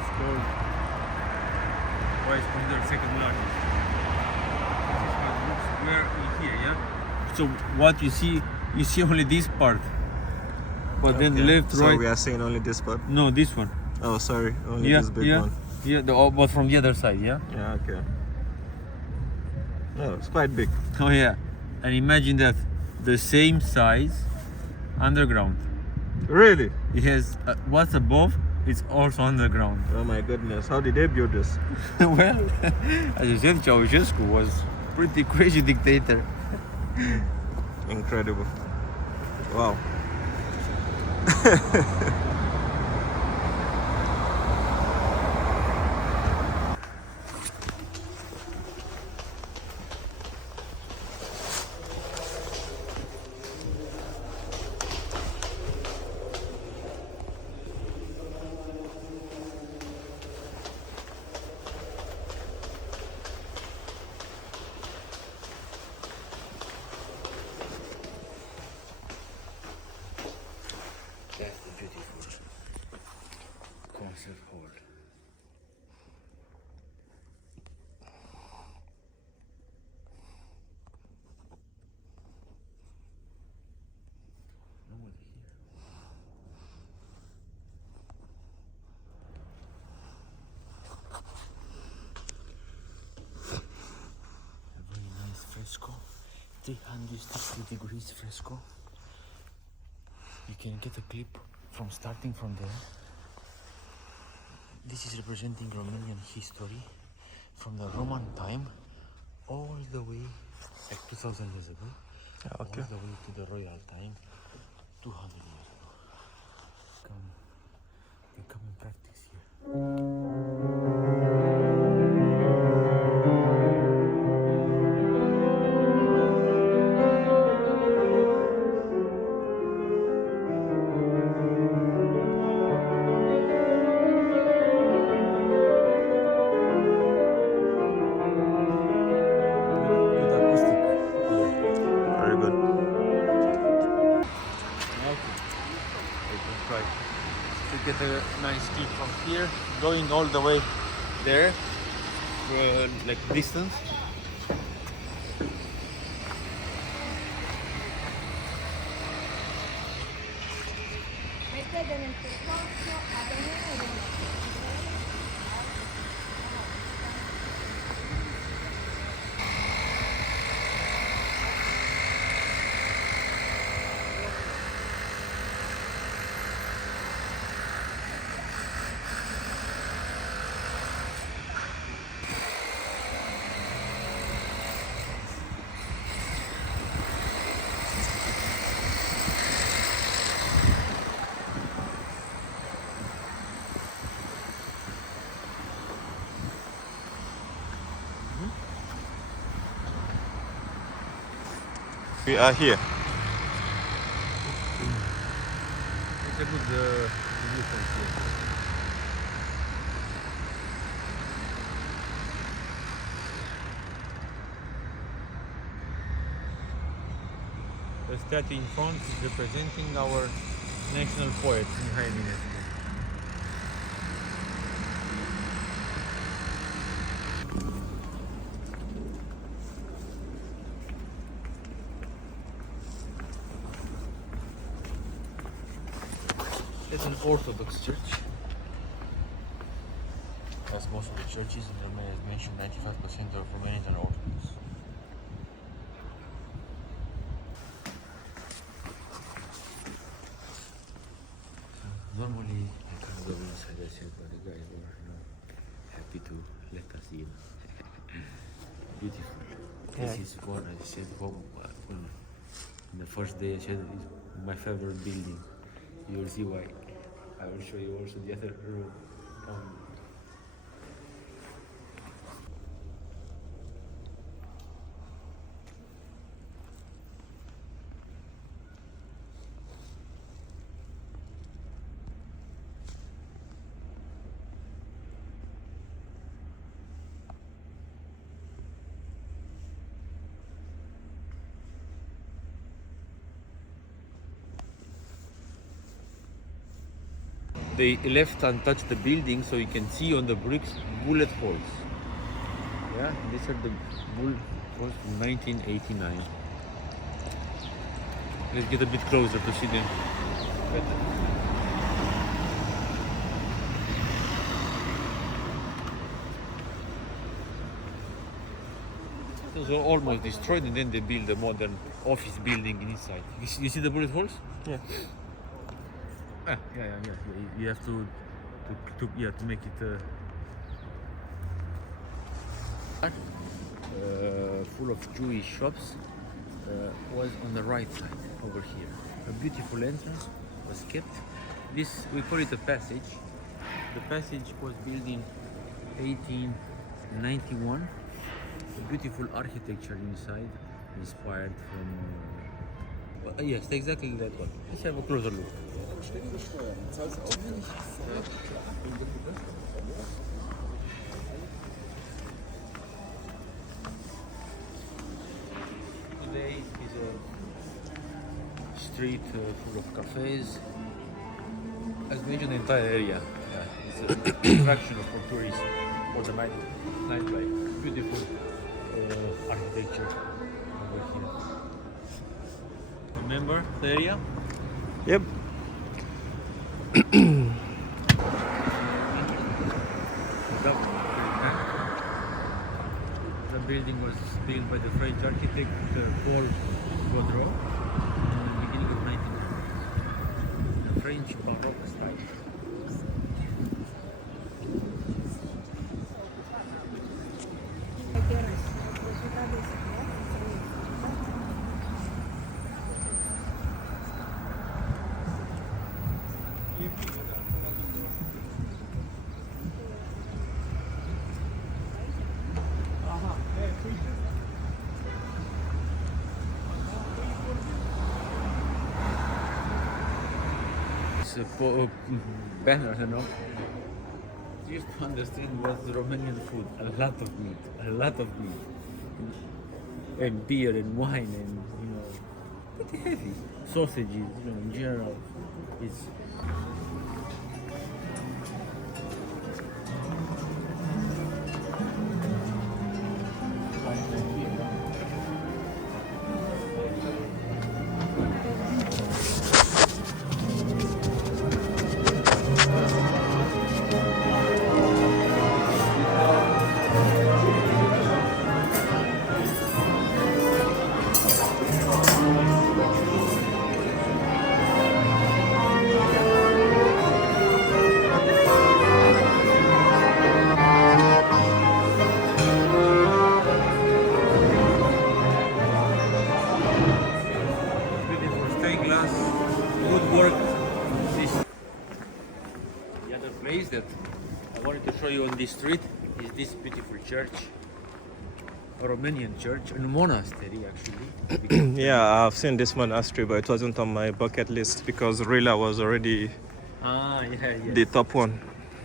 is called, why it's considered second largest. This is how it looks where in here, yeah? So what you see only this part. But then left, so right. we are seeing only this part? No, this one. Oh, sorry, only this big one. Yeah, but from the other side, yeah? Yeah, okay. No, it's quite big. Oh yeah. And imagine that the same size underground. Really? It has what's above, it's also underground. Oh my goodness, how did they build this? Well, as you said, Ceausescu was pretty crazy dictator. Incredible. Wow. That's the beautiful concert hall. Nobody here. A very nice fresco, 360 degrees fresco. You can get a clip from starting from there. This is representing Romanian history from the Roman time all the way, like 2000 years ago, all the way to the royal time, 200 years ago. They come and practice here. Good acoustic. Very good. Okay. We can try to get a nice clip from here, going all the way there, like distance. Mettete nel percorso adorned. We are here. It's a good view from here. The statue in front is representing our national poet, Mihai Eminescu. It's an Orthodox church. As most of the churches in Romania, as mentioned, 95% of Romanians are Orthodox. Normally, I can't go inside the church, but the guys were, happy to let us in. Beautiful. This is one, I said, in the first day, I said, it's my favorite building. You will see why. I will show you also the other room. they left untouched the building, so you can see on the bricks bullet holes. Yeah, these are the bullet holes from 1989. Let's get a bit closer to see them better. Those are almost destroyed, and then they build a modern office building inside. You see the bullet holes? Yeah. Yeah. You have to make it full of Jewish shops. Was on the right side over here. A beautiful entrance was kept. This, we call it a passage. The passage was built in 1891. A beautiful architecture inside, inspired from yes, exactly that one. Let's have a closer look. Today is a street full of cafes. As mentioned, the entire area is an attraction for tourists for the nightlife. Beautiful architecture over here. Remember the area? Yep. The building was built by the French architect Paul Gaudreau in the beginning of 1900s. The French Baroque style. Banner, you know. Just to understand what's Romanian food. A lot of meat, and beer and wine, and pretty heavy. Sausages, in general. It's that I wanted to show you on this street is this beautiful church, a Romanian church, a monastery actually. Yeah, I've seen this monastery, but it wasn't on my bucket list because Rila was already the top one.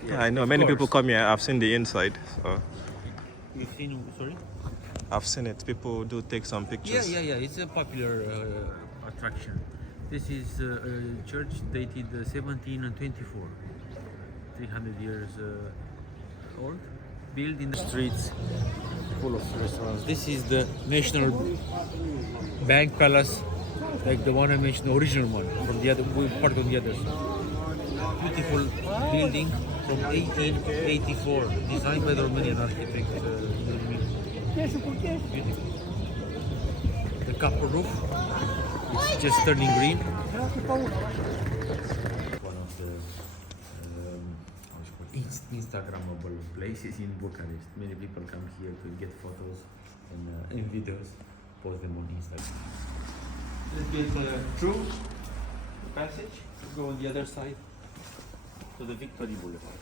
Yeah, I know of many course. people come here. I've seen the inside, so You've seen, sorry? I've seen it. People do take some pictures. Yeah. It's a popular attraction. This is a church dated 1724, 300 years old, built in the streets full of restaurants. This is the National Bank Palace, like the one I mentioned, the original one, from the other, we parked on the other side. Beautiful building from 1884, designed by the Romanian architect. Beautiful. The copper roof is just turning green. One of the Instagrammable places in Bucharest. Many people come here to get photos and videos, post them on Instagram. Let's get through the passage. Let's go on the other side to the Victory Boulevard.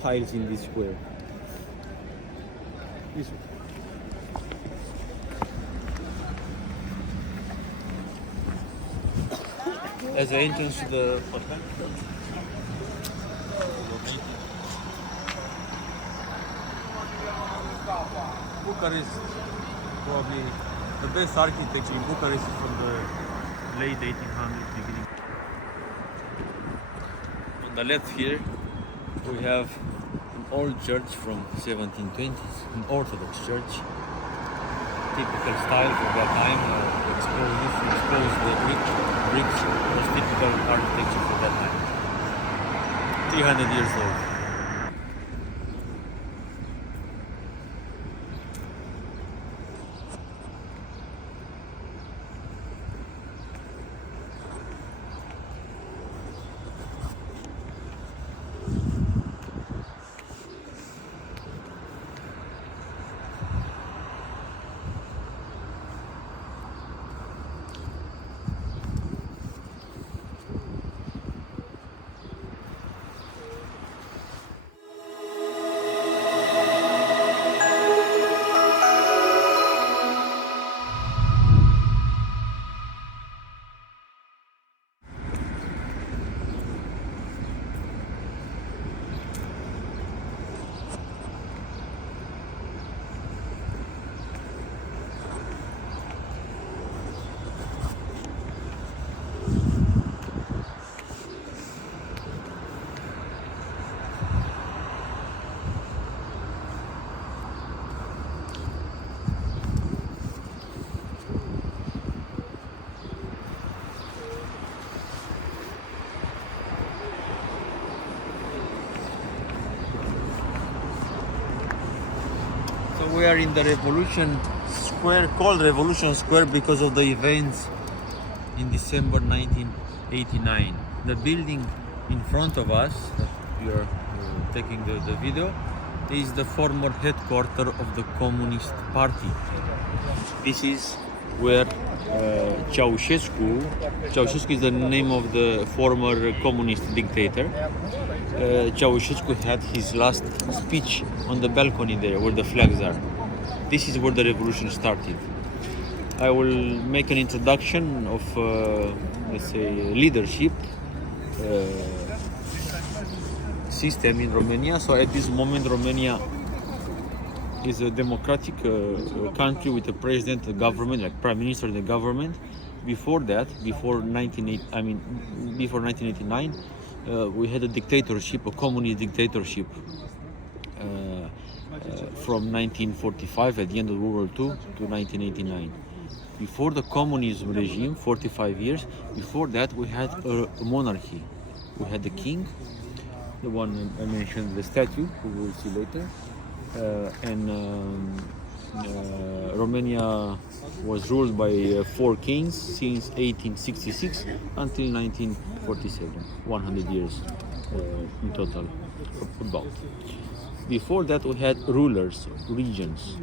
Tiles in this square. This one. As the entrance to the hotel. Bucharest, probably the best architecture in Bucharest is from the late 1800s, beginning. the left here, we have an old church from 1720s, an Orthodox church. Typical style for that time. Expose the bricks was typical architecture for that time. 300 years old. We are in the Revolution Square, called Revolution Square because of the events in December 1989. The building in front of us, that we are taking the video, is the former headquarters of the Communist Party. This is where Ceausescu is the name of the former communist dictator. Ceausescu had his last speech on the balcony there where the flags are. This is where the revolution started. I will make an introduction of, let's say, leadership system in Romania. So at this moment, Romania is a democratic country with a president, a government, like prime minister, and the government. Before that, before 1989, we had a dictatorship, a communist dictatorship, from 1945 at the end of World War II to 1989. Before the communism regime, 45 years, before that we had a monarchy. We had the king, the one I mentioned, the statue, who we will see later, Romania was ruled by 4 kings since 1866 until 1947, 100 years in total, about. Before that we had rulers, regions.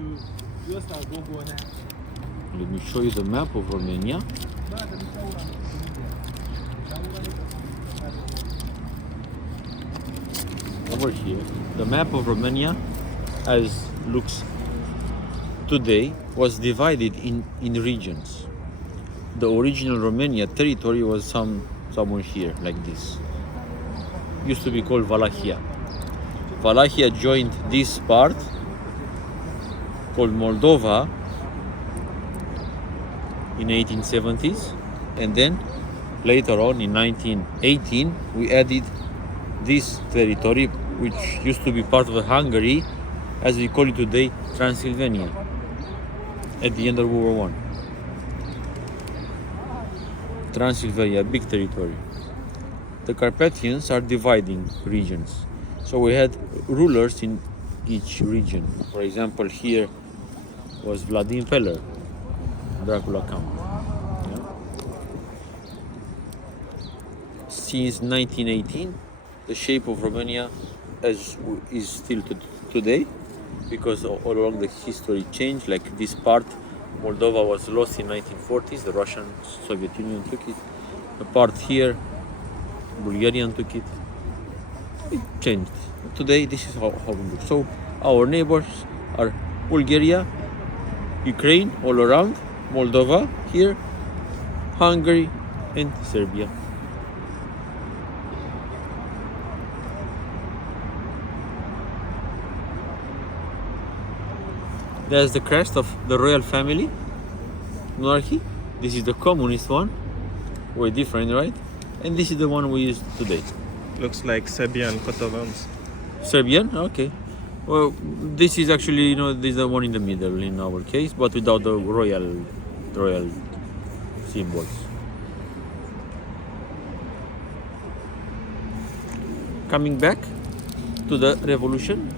Let me show you the map of Romania. Over here, the map of Romania, as looks today, was divided in regions. The original Romania territory was somewhere here, like this. Used to be called Wallachia. Wallachia joined this part, called Moldova, in 1870s, and then later on in 1918 we added this territory, which used to be part of Hungary, as we call it today, Transylvania, at the end of World War I. Transylvania, big territory. The Carpathians are dividing regions. So we had rulers in each region. For example, here was Vladimir Peller, Dracula Count. Yeah. Since 1918, the shape of Romania is still today, because all along the history changed. Like this part, Moldova was lost in 1940s. The Russian Soviet Union took it. The part here, Bulgarian took it. It changed. Today, this is how we look. So our neighbors are Bulgaria, Ukraine, all around, Moldova here, Hungary, and Serbia. There's the crest of the royal family, monarchy. This is the communist one, way different, right? And this is the one we use today. Looks like Serbian coat of arms. Serbian, okay. Well, this is actually, this is the one in the middle in our case, but without the royal symbols. Coming back to the revolution.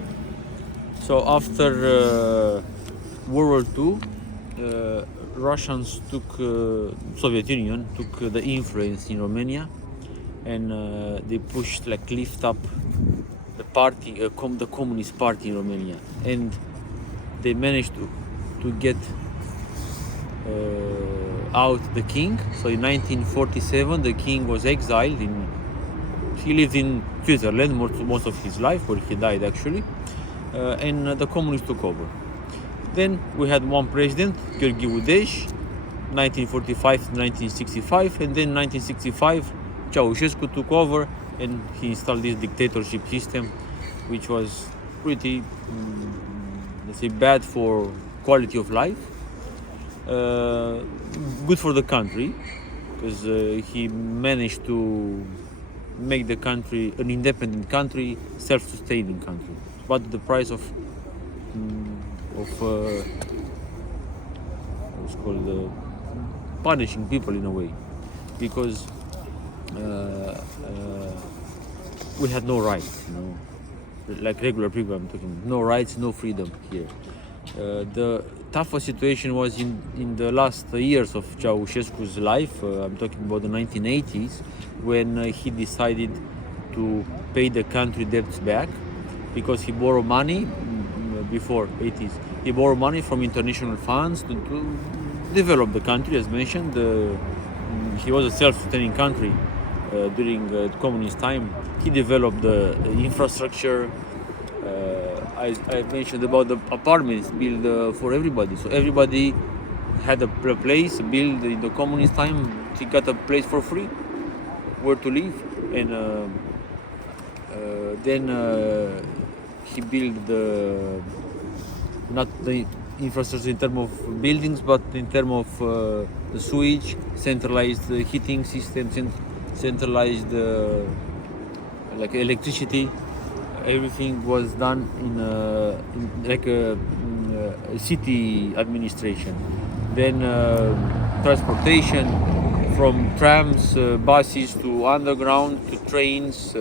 So after World War II, Russians took, Soviet Union took the influence in Romania, and they pushed, lift up the party, the Communist Party in Romania, and they managed to get out the king. So in 1947, the king was exiled. He lived in Switzerland most of his life, where he died actually, and the communists took over. Then we had one president, Gheorghe Udeș, 1945 to 1965, and then 1965, Ceausescu took over, and he installed this dictatorship system, which was pretty, let's say, bad for quality of life. Good for the country, because he managed to make the country an independent country, self-sustaining country, but at the price of what's called punishing people in a way, because we had no rights, like regular people. I'm talking no rights, no freedom here. The toughest situation was in the last years of Ceausescu's life. I'm talking about the 1980s, when he decided to pay the country debts back, because he borrowed money before 80s. He borrowed money from international funds to develop the country, as mentioned. He was a self-sustaining country during communist time. He developed the infrastructure. I mentioned about the apartments built for everybody. So everybody had a place built in the communist time. He got a place for free where to live, and then he built not the infrastructure in terms of buildings, but in terms of the sewage, centralized heating system, centralized like electricity. Everything was done in a city administration. Then transportation, from trams, buses, to underground, to trains,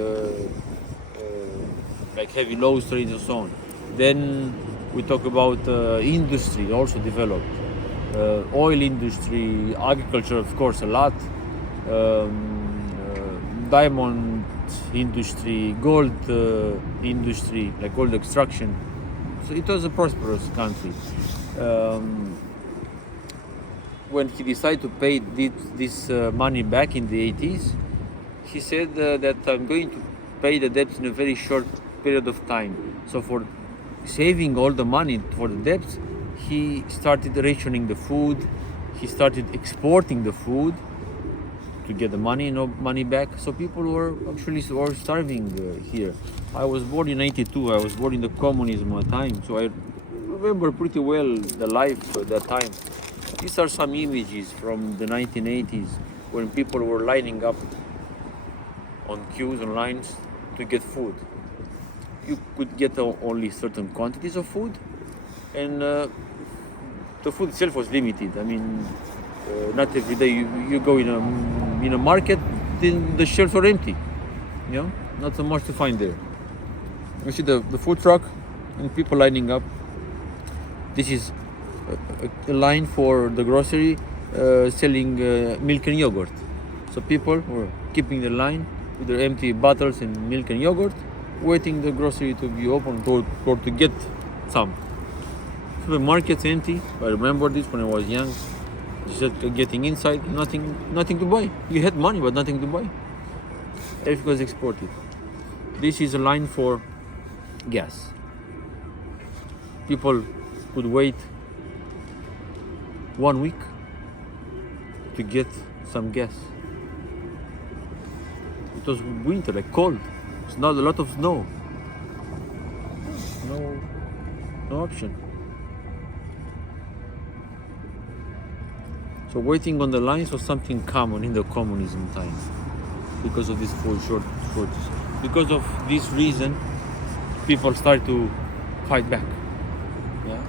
like heavy load trains and so on. Then we talk about industry also developed. Oil industry, agriculture, of course, a lot. Diamond industry, gold industry, like gold extraction. So it was a prosperous country. When he decided to pay this money back in the 80s, he said that I'm going to pay the debts in a very short period of time. So for saving all the money for the debts, he started rationing the food. He started exporting the food to get the money back. So people were actually starving here. I was born in 92. I was born in the communism time, so I remember pretty well the life at that time. These are some images from the 1980s when people were lining up on queues and lines to get food. You could get only certain quantities of food, and the food itself was limited. I mean, not every day you go in a market, then the shelves are empty. Not so much to find there. You see the food truck and people lining up. This is a line for the grocery selling milk and yogurt. So people were keeping the line with their empty bottles and milk and yogurt, waiting the grocery to be open or to get some. So the market's empty. I remember this when I was young. Just getting inside, nothing to buy. You had money, but nothing to buy. Everything was exported. This is a line for gas. People could wait 1 week to get some gas. It was winter, like cold. It's not a lot of snow. No option. So waiting on the lines was something common in the communism time because of this food shortage. because of this reason, people start to fight back. Yeah.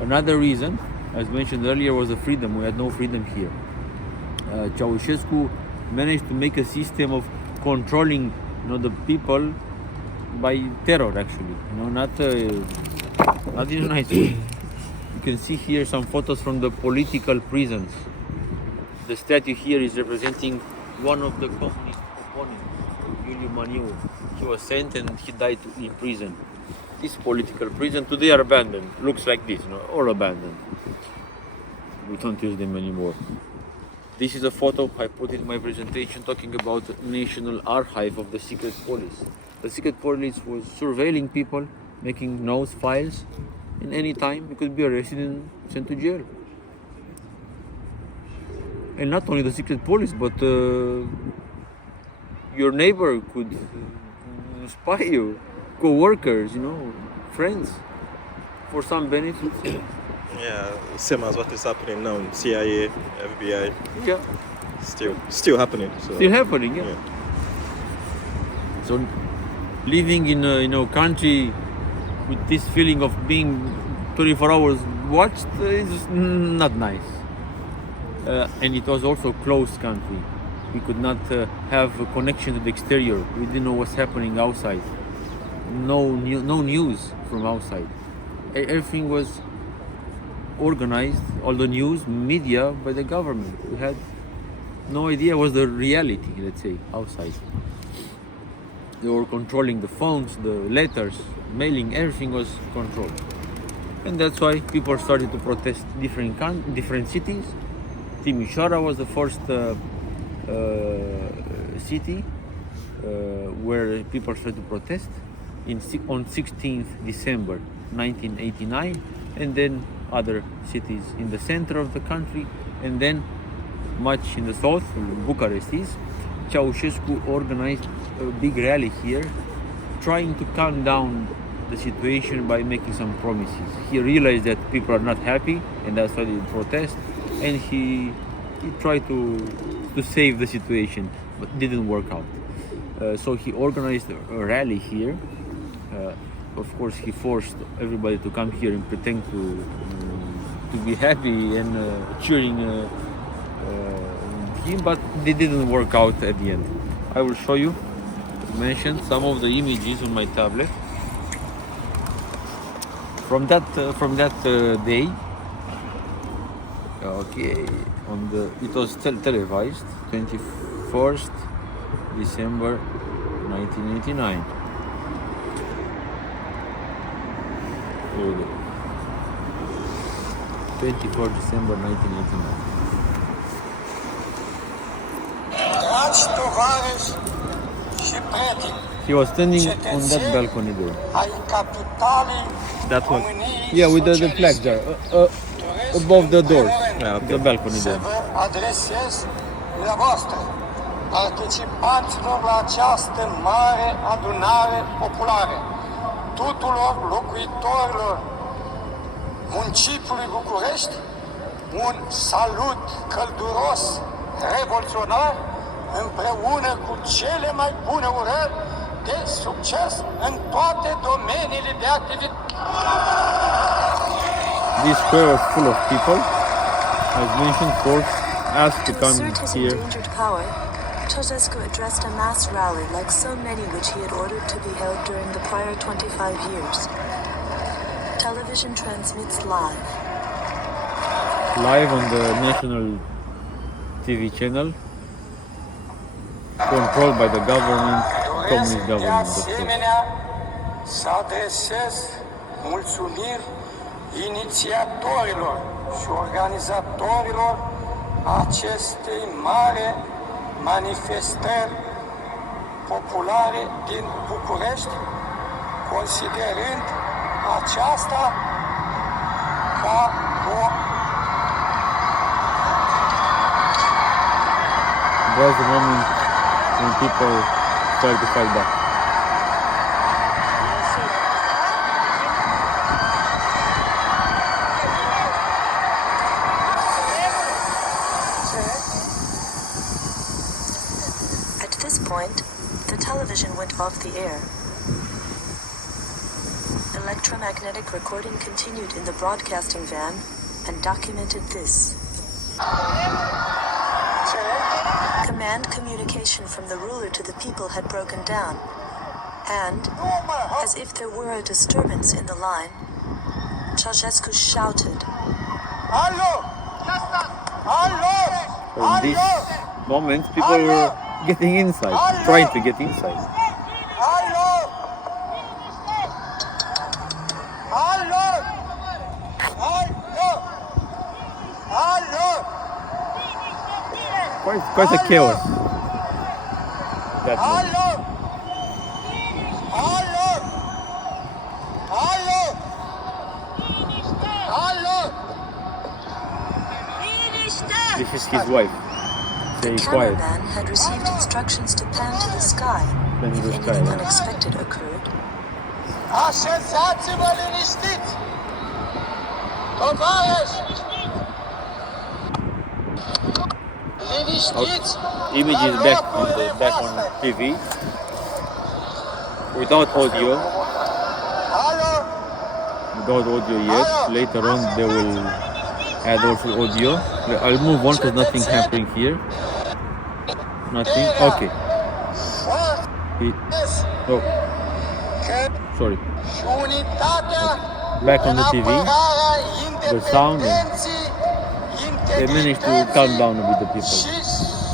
Another reason, as mentioned earlier, was the freedom. We had no freedom here. Ceausescu managed to make a system of controlling, the people by terror. Actually, not in a nice way. You can see here some photos from the political prisons. The statue here is representing one of the communist opponents, Iuliu Maniu. He was sent and he died in prison. This political prison today are abandoned. Looks like this, all abandoned. We don't use them anymore. This is a photo I put in my presentation talking about the National Archive of the Secret Police. The Secret Police was surveilling people, making notes, files, and any time you could be arrested and sent to jail. And not only the Secret Police, but your neighbor could spy you, co-workers, friends, for some benefits. Yeah, same as what is happening now in CIA, FBI. Yeah. Still happening. So. Still happening, yeah. So living in a country with this feeling of being 24 hours watched is not nice. And it was also a closed country. We could not have a connection to the exterior. We didn't know what's happening outside. No news from outside. Everything was organized, all the news, media, by the government. We had no idea what was the reality, let's say, outside. They were controlling the phones, the letters, mailing, everything was controlled. And that's why people started to protest different cities. Timișoara was the first city where people started to protest on 16th December 1989, and then other cities in the center of the country, and then much in the south, Bucharest is. Ceausescu organized a big rally here, trying to calm down the situation by making some promises. He realized that people are not happy, and that's why they protest, and he tried to save the situation, but didn't work out. So he organized a rally here. Of course, he forced everybody to come here and pretend to be happy and cheering him, but they didn't work out at the end. I will show you, mention some of the images on my tablet from that day. Okay, it was televised, 21st December 1989. Here we go. 24 December 1989. He was standing on that balcony there. That one? Yeah, with the flag there, above the door. Yeah, okay. The balcony there. Participanților la această mare adunare populară, tuturor locuitorilor municipiului București, un salut călduros, revoluționar, împreună cu cele mai bune urări de succes în toate domeniile de activitate. This square was full of people. As mentioned, courts asked to come here. Ceausescu addressed a mass rally like so many which he had ordered to be held during the prior 25 years. Television transmits live. Live on the national TV channel, controlled by the government, communist government. De asemenea, să adresez mulțumiri inițiatorilor și organizatorilor acestei mari manifestări populare din București, considerând aceasta ca o was the moment when people started to fight back. television went off the air. Electromagnetic recording continued in the broadcasting van and documented this. Command communication from the ruler to the people had broken down, and, as if there were a disturbance in the line, Ceausescu shouted, Alo! Alo! In this moment, people were getting inside, trying to get inside. Alo! Alo! Alo! Alo! Quite a chaos. That moment. Alo! Alo! Alo! Alo! This is his wife. The Stay quiet. cameraman had received instructions to pan to the sky Pan to if the anything sky. unexpected occurred. Așezați-vă liniștiți! Tovarăși! Liniștiți! Image is back on TV without audio. Alo! Without audio yet. Later on they will add also audio. I'll move on because nothing happening here. Nothing. Okay. Oh, sorry. Și unitatea Back on the în TV. apărarea The sound. independenții, They managed to calm down a bit the people. și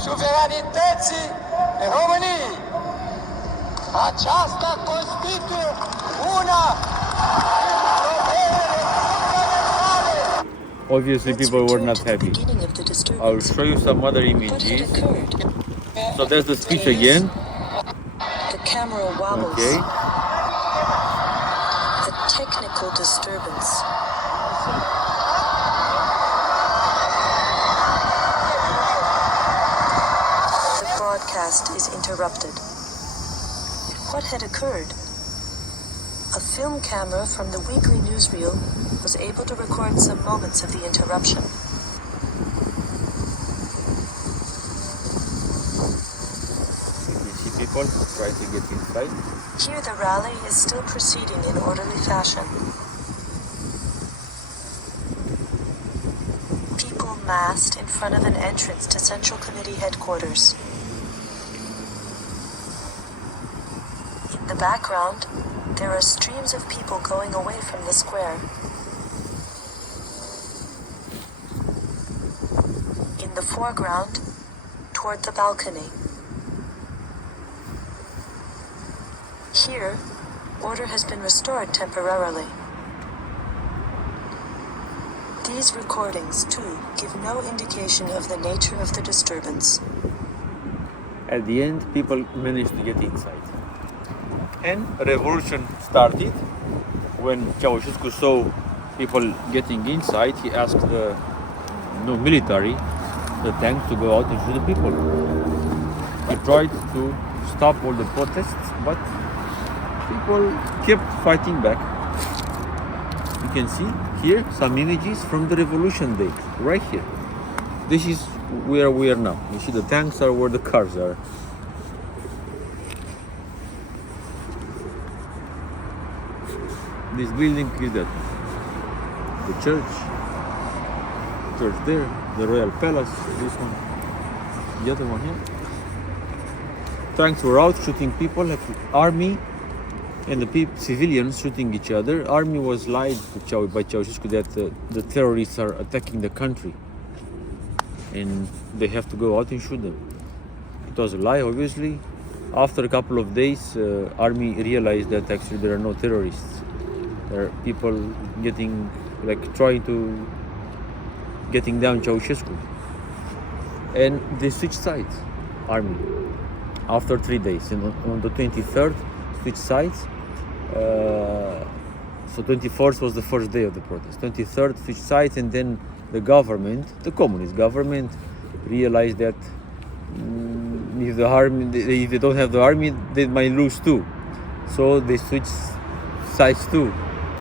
suveranității României. Aceasta constituie una din problemele fundamentale. Obviously, people were not happy. Beginning of the I'll disturbance. show you some other What had images. occurred? So there's the speech again. The camera wobbles. Okay. A technical disturbance. The broadcast is interrupted. What had occurred? A film camera from the weekly newsreel was able to record some moments of the interruption. You see people try to get inside. Here the rally is still proceeding in orderly fashion. People massed in front of an entrance to Central Committee headquarters. In the background, there are streams of people going away from the square. In the foreground, toward the balcony. Here, order has been restored temporarily. These recordings, too, give no indication of the nature of the disturbance. At the end, people managed to get inside. And a revolution started when Ceausescu saw people getting inside. He asked the military, the tanks, to go out and shoot the people. He tried to stop all the protests, but people kept fighting back. You can see here some images from the revolution day, right here. This is where we are now. You see the tanks are where the cars are. This building is that. The church there, the royal palace, this one, the other one here. Tanks were out shooting people, like army and the civilians shooting each other. Army was lied to by Ceausescu that the terrorists are attacking the country and they have to go out and shoot them. It was a lie, obviously. After a couple of days, army realized that actually there are no terrorists. There are people trying to getting down Ceausescu. And they switched sides, army, after 3 days. And on the 23rd, switched sides. So 24th was the first day of the protest. 23rd, switched sides, and then the government, the communist government, realized that if they don't have the army, they might lose too. So they switched sides too.